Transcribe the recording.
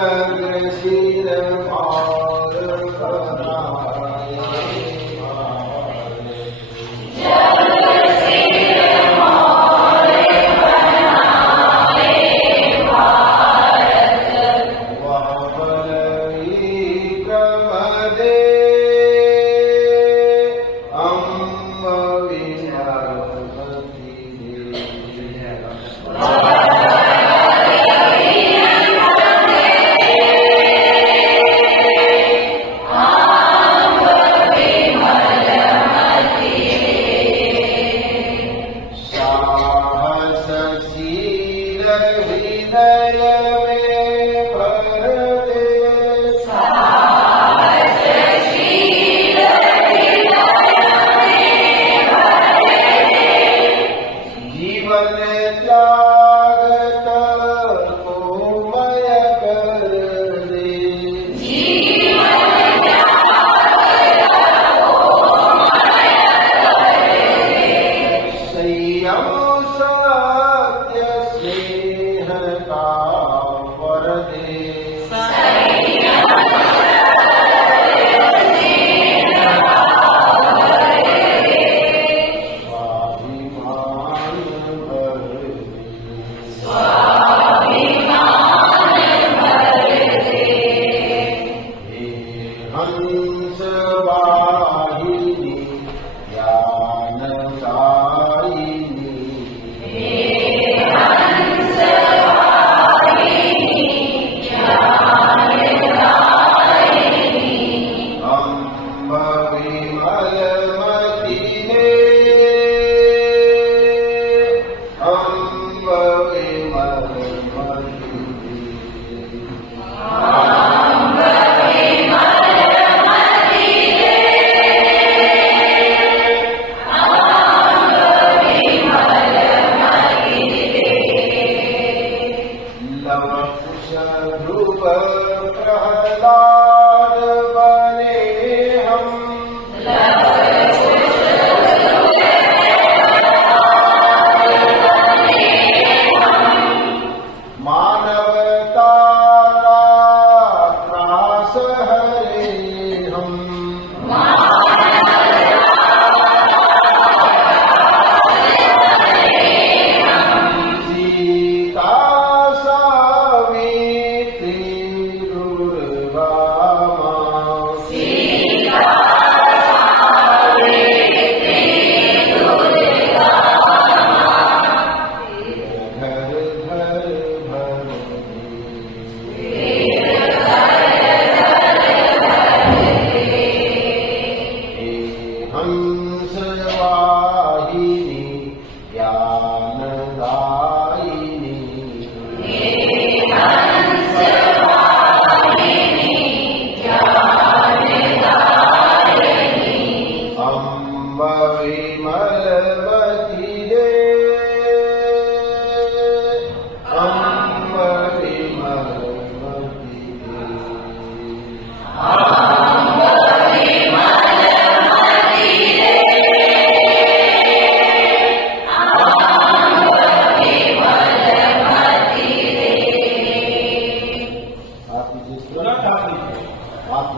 अग्रशीर भार कराए वह बलविक्रम दे अम्ब विमलमति दे साहसशील हृदय में भर दे जीवन त्याग कोमय कर दे संयम सत्य स्नेह का वर दे स्वाभिमान भर दे हे हंस वाहिनी ज्ञानदायिनी अम्ब विमलमति दे अम्ब विमलमति लव कुश ध्रुव प्रहलाद बने हम मानवता का त्रास हरे हम सीता सावित्री दुर्गामा घर घर भर हे हंस वाहिनी ज्ञानदायिनी अम्ब विमलमति दे अम्ब विमलमति दे आप जिस हाथ